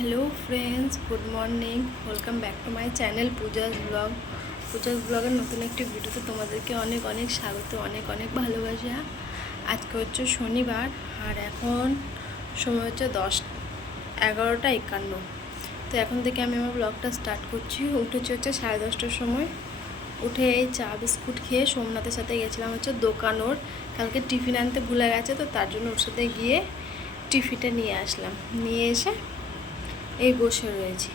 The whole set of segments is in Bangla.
Hello friends, good morning. Welcome back to my channel Puja's blog. Puja's ব্লগের নতুন একটি ভিডিওতে তোমাদেরকে অনেক অনেক স্বাগত, অনেক অনেক ভালোবাসা। আজকে হচ্ছে শনিবার আর এখন সময় হচ্ছে 11:51। তো এখন থেকে আমি আমার ব্লগটা স্টার্ট করছি। উঠেছি হচ্ছে 10:30টার সময়। উঠে এই চা বিস্কুট খেয়ে সোমনাথের সাথে গেছিলাম হচ্ছে দোকান। ওর কালকে টিফিন আনতে ভুলে গেছে, তো তার জন্য ওর সাথে গিয়ে টিফিনটা নিয়ে আসলাম। নিয়ে এসে এই বসে রয়েছি।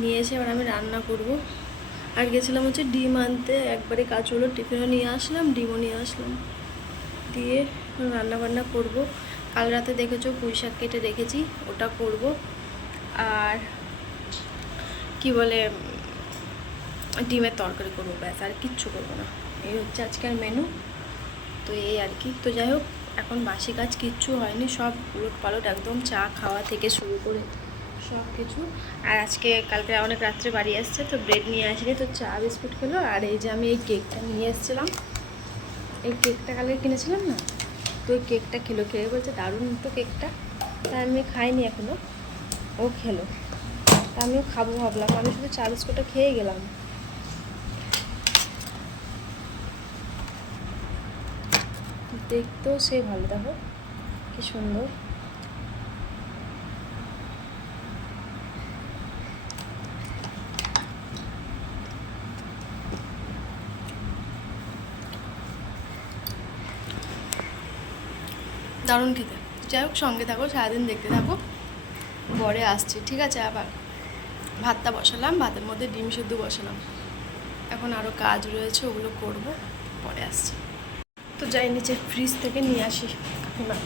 নিয়ে এসে এবার আমি রান্না করব। আর গেছিলাম হচ্ছে ডিম আনতে, একবারে কাজ হলো, টিফিনও নিয়ে আসলাম, ডিমও নিয়ে আসলাম। দিয়ে রান্না বান্না করব। কাল রাতে দেখেছো পুঁই শাক কেটে রেখেছি, ওটা করব। আর কি বলে ডিমের তরকারি করবো, ব্যাস আর কিচ্ছু করবো না। এই হচ্ছে আজকের মেনু। তো এই আর কি। তো যাই হোক, এখন বাসি কাজ কিচ্ছু হয়নি, সব উলট পালট একদম, চা খাওয়া থেকে শুরু করে সব কিছু। আর আজকে কালকে অনেক রাত্রে বাড়ি আসছে, তো ব্রেড নিয়ে আসিনি, তো চা বিস্কুট খেলো। আর এই যে আমি এই কেকটা নিয়ে এসেছিলাম, এই কেকটা কালকে কিনেছিলাম না, তো ওই কেকটা খেলো, খেয়ে বলছে দারুণ তো কেকটা। তা আমি খাইনি এখনও, ও খেলো, তা আমিও খাবো ভাবলাম। আমি শুধু চা বিস্কুটটা খেয়ে গেলাম। দেখতেও সে ভালো, দেখো কি সুন্দর। দারুণ খেতে। যাই হোক, সঙ্গে থাকো, সারাদিন দেখতে থাকো। পরে আসছি, ঠিক আছে? আবার ভাতটা বসালাম, ভাতের মধ্যে ডিম সেদ্ধ বসালাম। এখন আরও কাজ রয়েছে, ওগুলো করব, পরে আসছি। তো যাই নিচে ফ্রিজ থেকে নিয়ে আসি কাকিমা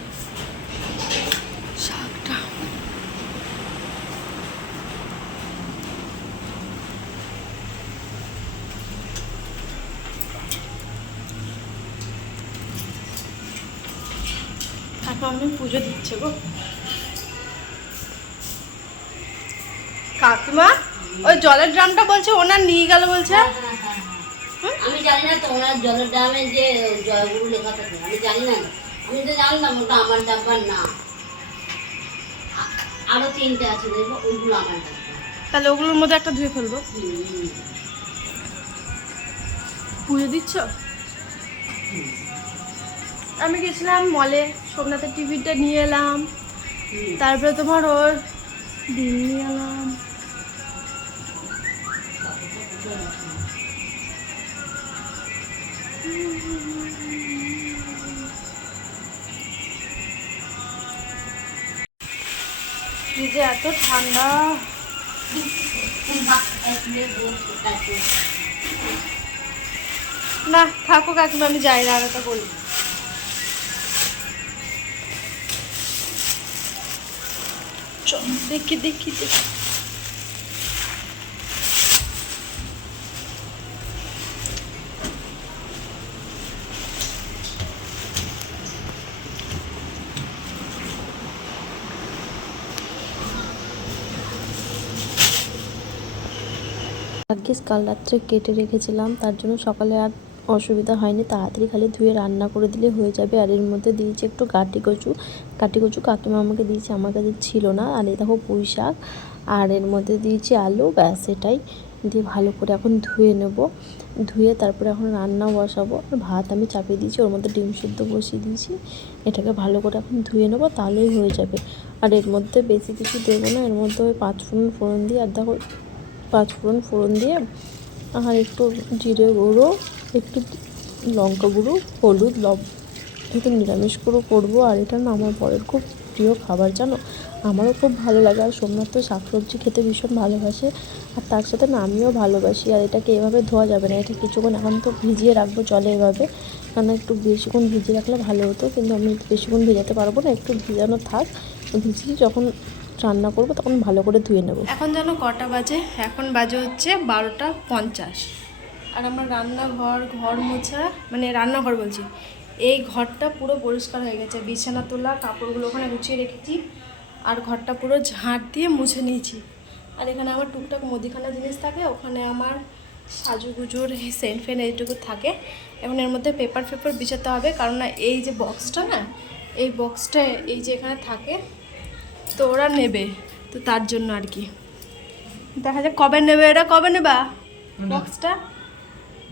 শাকটা। কাকিমা আমি পুজো দিচ্ছে গো। কাকিমা ওই জলের ড্রামটা বলছে ওনার নিয়ে গেল বলছে। আমি জানি না তো ওনার জলের ড্রামে যে জয়গুরু লেখা থাকে, আমি জানি না। আমি তো জানলাম ওটা আমার ডাব্বার না, আরো 3টে আছে দেখবো, ওইগুলো আমার ডাব্বা। তাহলে ওগুলোর মধ্যে একটা ধুয়ে ফেলবো। পুজো দিচ্ছ? আমি গেছিলাম মলে, সোমনাথের টিফিনটা নিয়ে এলাম, তারপরে তোমার ওর ডিম নিয়ে এলাম। ফ্রিজে এত ঠান্ডা। না থাকো কাকিমা, আমি যাই, রান্নাটা করি। চল দেখি দেখি দেখি। ভাগ্যিস কাল রাত্রে কেটে রেখেছিলাম, তার জন্য সকালে আর অসুবিধা হয়নি। তাড়াতাড়ি খালি ধুয়ে রান্না করে দিলে হয়ে যাবে। আর এর মধ্যে দিয়েছি একটু কাটি কচু কাকিমা আমাকে দিয়েছে, আমার কাছে ছিল না। আর এই দেখো পুঁই শাক, আর এর মধ্যে দিয়েছি আলু, ব্যাস এটাই দিয়ে ভালো করে এখন ধুয়ে নেব। ধুয়ে তারপরে এখন রান্না বসাবো। আর ভাত আমি চাপিয়ে দিয়েছি, ওর মধ্যে ডিম সিদ্ধ বসিয়ে দিয়েছি। এটাকে ভালো করে এখন ধুয়ে নেবো, তাহলেই হয়ে যাবে। আর এর মধ্যে বেশি কিছু দেবো না, এর মধ্যে ওই 5 ফোড়ন দিয়ে, আর দেখো 5 ফোড়ন দিয়ে, আর একটু জিরে গুঁড়ো, একটু লঙ্কা গুঁড়ো, হলুদ, একটু নিরামিষ গুঁড়ো করবো। আর এটা না আমার বরের খুব প্রিয় খাবার, জানো, আমারও খুব ভালো লাগে। আর সোমনাথ তো শাকসবজি খেতে ভীষণ ভালোবাসে, আর তার সাথে না আমিও ভালোবাসি। আর এটাকে এভাবে ধোয়া যাবে না, এটা কিছুক্ষণ এখন তো ভিজিয়ে রাখবো জলে এভাবে, কারণ একটু বেশিক্ষণ ভিজিয়ে রাখলে ভালো হতো, কিন্তু আমি বেশিক্ষণ ভিজাতে পারবো না, একটু ভিজানো থাক। ভিজিয়ে যখন রান্না করবো তখন ভালো করে ধুয়ে নেব। এখন যেন কটা বাজে? এখন বাজে হচ্ছে 12:50। আর আমার ঘর মোছা, মানে রান্নাঘর বলছি, এই ঘরটা পুরো পরিষ্কার হয়ে গেছে। বিছানা তোলা, কাপড়গুলো ওখানে গুছিয়ে রেখেছি, আর ঘরটা পুরো ঝাঁট দিয়ে মুছে নিয়েছি। আর এখানে আমার টুকটাক মুদিখানা জিনিস থাকে, ওখানে আমার সাজুগুজুর সেন্ট ফেন এইটুকু থাকে। এখন এর মধ্যে পেপার বিছাতে হবে, কারণ না এই যে বক্সটা না, এই বক্সটা এই যে এখানে থাকে, তো ওরা নেবে, তো তার জন্য আর কি দেখা যাক কবে নেবে, এটা কবে নেবা বক্সটা?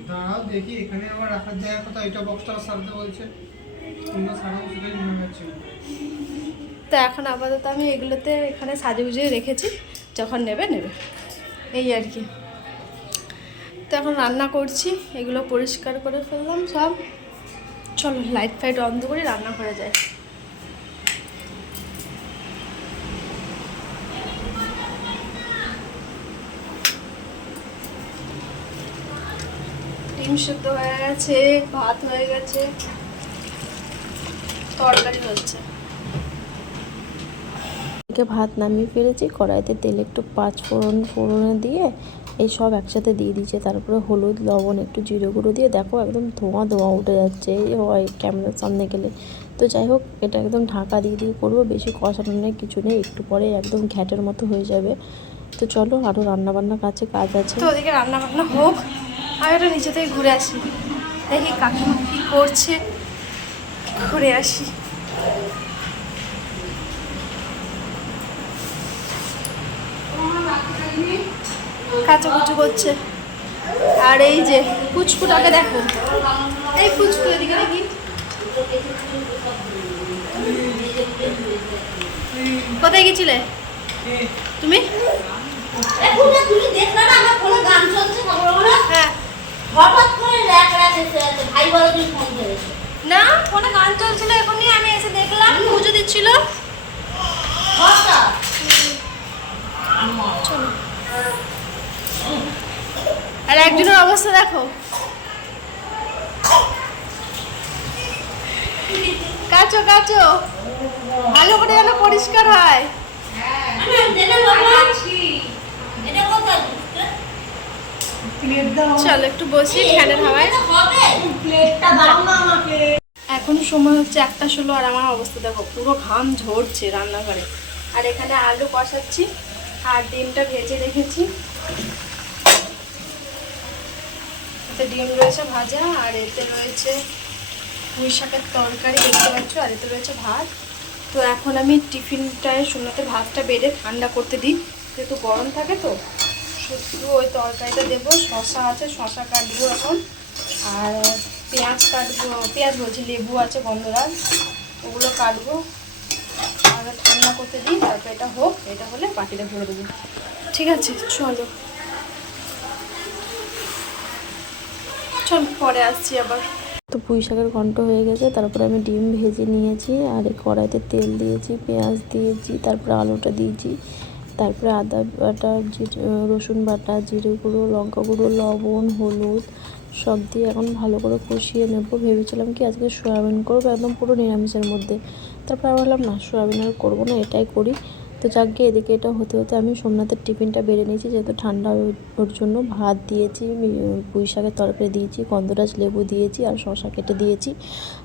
দাঁড়াও দেখি, এখানে আবার রাখার জায়গা কোথায়? এটা বক্সটা সারতে বলছে, তোমরা সারাও সেটাই মনে হচ্ছে। তো এখন আপাতত আমি এগুলোতে এখানে সাজে গুজে রেখেছি, যখন নেবে নেবে এই আর কি। তো এখন রান্না করছি, এগুলো পরিষ্কার করে ফেললাম সব। চলো লাইট ফাইট বন্ধ করে রান্না করে যায়। ডিম সেদ্ধ হয়ে গেছে, ভাত হয়ে গেছে, তরকারি হচ্ছে। ভাত নামিয়ে ফেলেছি, কড়াইতে তেল একটু 5 ফোড়নে দিয়ে এই সব একসাথে দিয়ে দিয়েছে। তারপরে হলুদ, লবণ, একটু জিরে গুঁড়ো দিয়ে দেখো একদম ধোঁয়া ধোঁয়া উঠে যাচ্ছে হয় ক্যামেরার সামনে গেলে। তো যাই হোক, এটা একদম ঢাকা দিয়ে দিয়ে করবো, বেশি কষানো নেই কিছু নেই, একটু পরে একদম ঘ্যাটের মতো হয়ে যাবে। তো চলো, আরও রান্নাবান্নার কাছে কাজ আছে। তো ওদিকে রান্নাবান্না হোক, আমি একটা নিচে থেকে ঘুরে আসি, দেখি কাকিমা কী করছে, ঘুরে আসি। কাচাকুচু করছে। আর এই যে ফুচকুটাকে দেখো, এই ফুচকু এদিকে দেখি, কোথায় গেছিলে তুমি? এখন না তুমি দেখলা না আমার ফোনে গান চলছে খবর না? হ্যাঁ, হঠাৎ করে র্যাক র্যাক এসে আছে, ভাই বলে তুমি ফোন করেছো। না ফোনে গান চলছিল, এখনই আমি এসে দেখলাম পুজো দিচ্ছিল। হঠাৎ চলো, আর একজনের অবস্থা দেখো, কাচো কাচো ভালো করে যেন পরিষ্কার হয়। আমি দেনে বাবা এটা কোথায়? চলো একটু বসি ফ্যানের হাওয়ায়। এটা হবে প্লেটটা দাও না আমাকে। এখন সময় হচ্ছে 1:16 আর আমার অবস্থা দেখো, পুরো ঘাম ঝরছে রান্নাঘরে। আর এখানে আলু কষাচ্ছি আর ডিমটা ভেজে রেখেছি। এতে ডিম রয়েছে ভাজা, আর এতে রয়েছে পুঁই শাকের তরকারি দেখতে পাচ্ছ, আর এতে রয়েছে ভাত। তো এখন আমি টিফিনটায় শূন্যতে ভাতটা বেড়ে ঠান্ডা করতে দিই, যেহেতু গরম থাকে। তো শুধু ওই তরকারিটা দেবো, শশা আছে শশা কাটবো এখন, আর পেঁয়াজ কাটবো, পেঁয়াজ বলছি লেবু আছে গন্ধরাজ, ওগুলো কাটবো। আর ঠান্ডা করতে দিই, তারপর এটা হোক, এটা হলে বাকিটা ভরে দেবো। ঠিক আছে চলো, চল পরে আসছি আবার। তো পুঁই শাকের ঘন্ট হয়ে গেছে, তারপরে আমি ডিম ভেজে নিয়েছি, আর এই কড়াইতে তেল দিয়েছি, পেঁয়াজ দিয়েছি, তারপরে আলুটা দিয়েছি, তারপরে আদা বাটা, রসুন বাটা, জিরে গুঁড়ো, লঙ্কা গুঁড়ো, লবণ, হলুদ সব দিয়ে এখন ভালো করে কষিয়ে নেব। ভেবেছিলাম কি আজকে সয়াবিন করবো একদম পুরো নিরামিষের মধ্যে, তারপর ভাবলাম না, সয়াবিন আর করবো না, এটাই করি। তো যাকে এদিকে এটা হতে হতে আমি সোমনাথের টিফিনটা বেড়ে নিয়েছি, যেহেতু ঠান্ডা ওর জন্য ভাত দিয়েছি, পুঁই শাকের তরকারি দিয়েছি, গন্ধরাজ লেবু দিয়েছি, আর শশা কেটে দিয়েছি।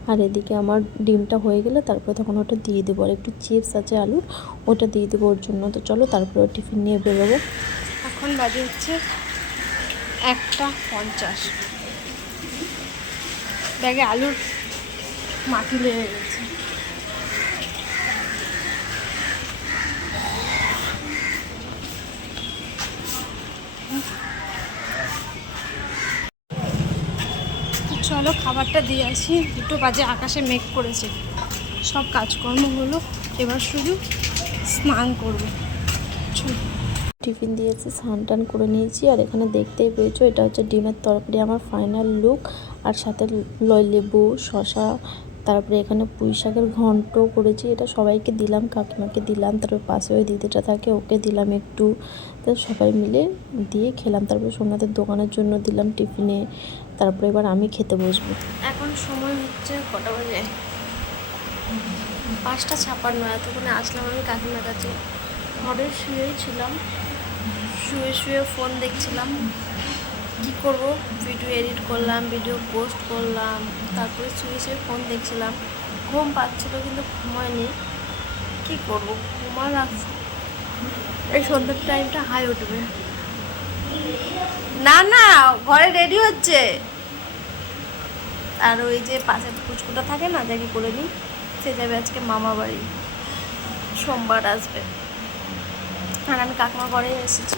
আর এদিকে আমার ডিমটা হয়ে গেলে তারপরে তখন ওটা দিয়ে দেবো, আর একটু চিপস আছে আলুর, ওটা দিয়ে দেবো ওর জন্য। তো চলো তারপরে টিফিন নিয়ে বেরোবো। এখন বাজে হচ্ছে 1:50, ব্যাগে আলুর মাটি লেগে গেছে। চলো খাবারটা দিয়ে আসি, 2টো বাজে, আকাশে মেঘ করেছে। সব কাজকর্ম হলো, এবার শুধু স্নান করবো। চলো টিফিন দিয়েছি, স্নান টান করে নিয়েছি, আর এখানে দেখতেই পেয়েছো এটা হচ্ছে ডিমের তরকারি, আমার ফাইনাল লুক। আর সাথে লেবু, শশা, তারপরে এখানে পুঁই শাকের ঘন্ট করেছি, এটা সবাইকে দিলাম, কাকিমাকে দিলাম, তারপর পাশে ওই দিদিটা থাকে ওকে দিলাম একটু। তো সবাই মিলে দিয়ে খেলাম, তারপরে সোমনাথের দোকানের জন্য দিলাম টিফিনে। তারপরে এবার আমি খেতে বসবো। এখন সময় হচ্ছে কটা বাজে, 5:56। এতক্ষণে আসলাম আমি কাকিমার কাছে, ঘরে শুয়েই ছিলাম, শুয়ে শুয়ে ফোন দেখছিলাম। কি করব, ভিডিও এডিট করলাম, ভিডিও পোস্ট করলাম, তারপরে শুয়ে শুয়ে ফোন দেখছিলাম। ঘুম পাচ্ছিল কিন্তু ঘুমায়নি, কি করব, ঘুমার এই সন্ধ্যার টাইমটা হাই উঠবে। না না, ঘরে রেডি হচ্ছে। আর ওই যে পাশের পুচকুটা থাকে না, দেখি করে নিই, সে যাবে আজকে মামা বাড়ি, সোমবার আসবে। আমি কাকিমা ঘরে এসেছি।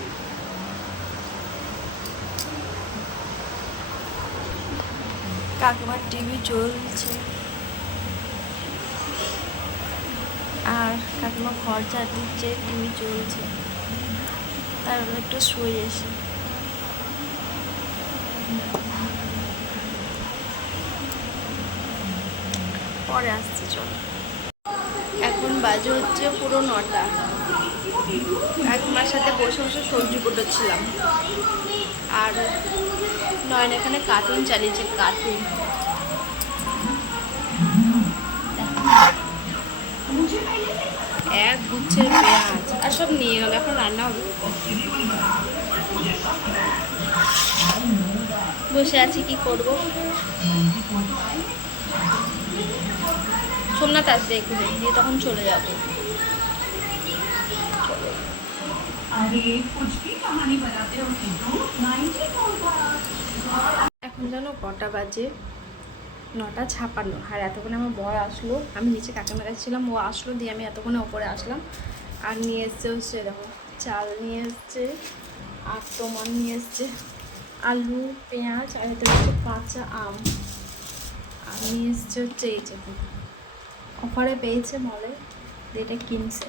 কাকিমার টিভি চলছে আর কাকিমা ঘর ঝাড় দিচ্ছে, টিভি চলছে, তারপর একটু শুয়ে এসে পরে আসছে। চলো, এখন বাজে হচ্ছে পুরো 9টা। কাকিমার সাথে বসে বসে সবজি কুটোচ্ছিলাম আর নয়ন এখানে কার্টুন চালিয়েছে, কার্টুন। এক গুচ্ছের পেঁয়াজ আর সব নিয়ে গেল, এখন রান্না হবে। বসে আছি, কি করব। সোমনাথ আসবে এখানে, দিয়ে তখন চলে যাব। এখন যেন কটা বাজে, 9:56। আর এতক্ষণে আমার বর আসলো, আমি নিচে কাকিমার কাছে ছিলাম, ও আসলো, দিয়ে আমি এতক্ষণে ওপরে আসলাম। আর নিয়ে এসছে হচ্ছে দেখো চাল নিয়ে এসছে, আর তোমার নিয়ে এসছে আলু, পেঁয়াজ, আর এতে হচ্ছে কাঁচা আম। আর নিয়ে এসছে হচ্ছে এই যে অফারে পেয়েছে মলে, এটা কিনছে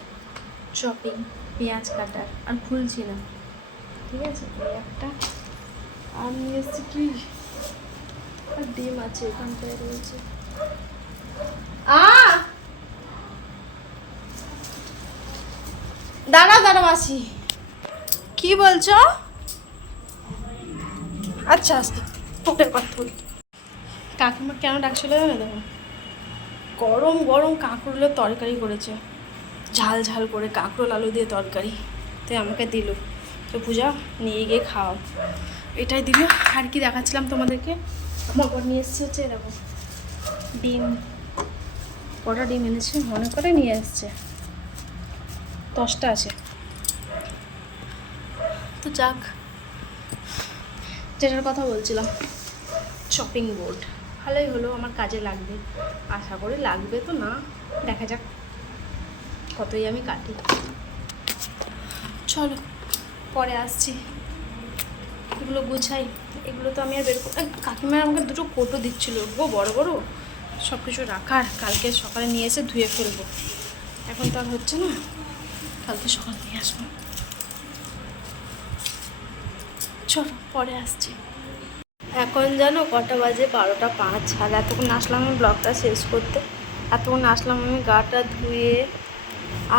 শপিং, পেঁয়াজ কাটার। আর খুলছি না, ঠিক আছে। এই একটা আর নিয়ে এসছে কি, আর ডিম আছে এখানটায় রয়েছে। দাঁড়া মাসি, কি বলছো? আচ্ছা আচ্ছা, তোকে কথা বলি। কাকিমা কেন ডাকছিল জানো? দেখো, গরম গরম কাঁকরোলের তরকারি করেছে, ঝাল ঝাল করে কাঁকরোল আলু দিয়ে তরকারি। তাই আমাকে দিল, তো পূজা নিয়ে গিয়ে খাও, এটাই দিল। আর কি দেখাচ্ছিলাম তোমাদেরকে, আমার ঘর নিয়ে এসছে হচ্ছে দেখো ডিম। কটা ডিম এনেছে মনে করে নিয়ে এসছে, 10টা আছে। তো যাক, যেটার কথা বলছিলাম, শপিং বোর্ড ভালোই হলো, আমার কাজে লাগবে, আশা করি লাগবে তো না, দেখা যাক কতই আমি কাটি। চলো পরে আসছি, এগুলো গুছাই। এগুলো তো আমি আর বের করি, কাকিমা আমাকে দুটো কোটো দিচ্ছিলো গো, বড় বড়, সব কিছু রাখার, কালকে সকালে নিয়ে এসে ধুয়ে ফেলবো। এখন তো আর হচ্ছে না, কালকে সকালে নিয়ে আসবো। চলো পরে আসছি। এখন জানো কটা বাজে? 12:05। আর এতক্ষণ আসলাম আমি ব্লগটা শেষ করতে, এতক্ষণ আসলাম আমি গাটা ধুয়ে।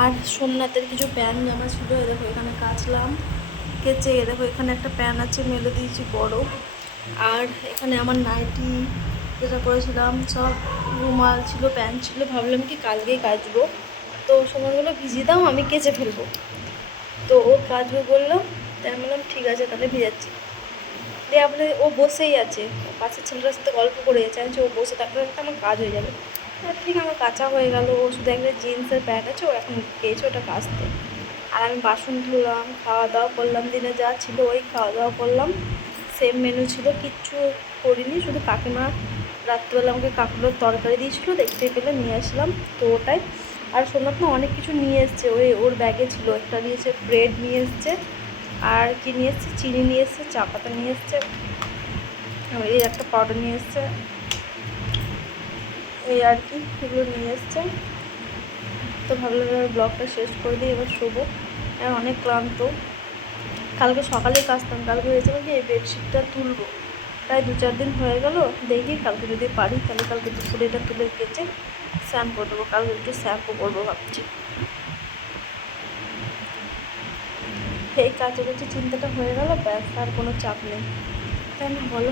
আর সোমনাথের কিছু প্যান্ট জামা ছিল, দেখো এখানে কাচলাম, কেচে দেখো এখানে একটা প্যান্ট আছে মেলে দিয়েছি বড়। আর এখানে আমার নাইটি যেটা পরেছিলাম, সব রুমাল ছিল, প্যান্ট ছিল, ভাবলাম কি কালকেই কাচবো, তো সময়গুলো ভিজিয়ে দাও, আমি কেচে ফেলবো। তো ও কাচবে বললো, তাই আমি বললাম ঠিক আছে তাহলে ভিজাচ্ছি। দিয়ে আপনার ও বসেই আছে, পাশের ছেলেটার সাথে গল্প করে চাইছে, ও বসে থাকলে আমার কাজ হয়ে যাবে। ঠিক আমার কাঁচা হয়ে গেল। ও শুধু একটা জিন্সের প্যান্ট আছে, ও এখন গিয়েছে ওটা কাচতে। আর আমি বাসন ধুলাম, খাওয়া দাওয়া করলাম, দিনে যা ছিল ওই খাওয়া দাওয়া করলাম, সেম মেনু ছিল, কিচ্ছু করিনি, শুধু কাকিমা রাত্রিবেলা আমাকে কাকুরের তরকারি দিয়েছিলো, দেখতে পেলে নিয়ে আসলাম, তো ওটাই। আর সোমনাথ না অনেক কিছু নিয়ে এসছে, ওই ওর ব্যাগে ছিল, একটা নিয়েছে ব্রেড নিয়ে এসছে, আর কি নিয়ে এসছে, চিনি নিয়ে এসছে, চা পাতা নিয়ে এসছে, এই একটা পাউডার নিয়ে এসছে, এই আর কি এগুলো নিয়ে এসছে। তো ভাবলাম এবার ব্লগটা শেষ করে দিই, এবার শোবো, অনেক ক্লান্ত। কালকে সকালেই কাচতাম, কালকে হয়েছিল কি এই বেডশিটটা তুলবো, প্রায় 2-4 দিন হয়ে গেল, দেখি কালকে যদি পারি তাহলে কালকে দুপুরে এটা তুলে কেচে স্নান করে দেবো, কালকে একটু শ্যাম্পু করবো ভাবছি। এই কাছাকাছি চিন্তাটা হয়ে গেল, ব্যাস আর কোনো চাপ নেই, তাই না বলো?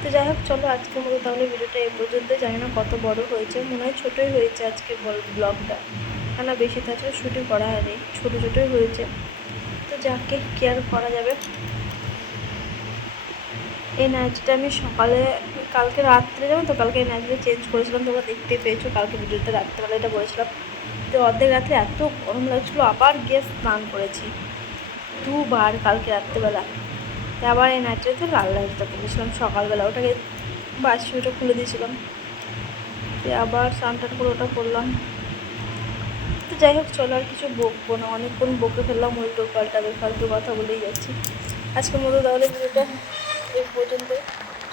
তো যাই হোক, চলো আজকের মতো তাহলে ভিডিওটা এই পর্যন্ত। জানি না কত বড় হয়েছে, মনে হয় ছোটোই হয়েছে আজকে ব্লগটা, কেন বেশি তো আজকে শুটিং করা হয়নি, ছোটো ছোটোই হয়েছে। তো যাকে কেয়ার করা যাবে। এই নাইটিটা আমি সকালে, কালকে রাত্রে যাবো তো, কালকে এই নাইটিটা চেঞ্জ করেছিলাম, তোমরা দেখতে পেয়েছো কালকে ভিডিওতে, রাত্রেবেলা এটা বলেছিলাম। তো অর্ধেক রাত্রে এত গরম লাগছিলো, আবার গিয়ে স্নান করেছি 2বার কালকে রাত্রেবেলা। আবার এই নাইটটাতে লাল লাইটটা পরেছিলাম সকালবেলা, ওটাকে বাসি ওটা খুলে দিয়েছিলাম, দিয়ে আবার স্নান টান করে ওটা করলাম। তো যাই হোক চলো আর কিছু বকবো না, অনেকক্ষণ বকে ফেললাম উল্টো পাল্টা ফালতু কথা বলেই যাচ্ছি। আজকের মতো তাহলে ভিডিওটা এই পর্যন্ত।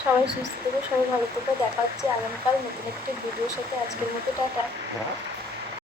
সবাই সুস্থ থেকো, সবাই ভালো থেকো, দেখা হচ্ছে আগামীকাল নতুন একটি ভিডিওর সাথে। আজকের মতো টাটা।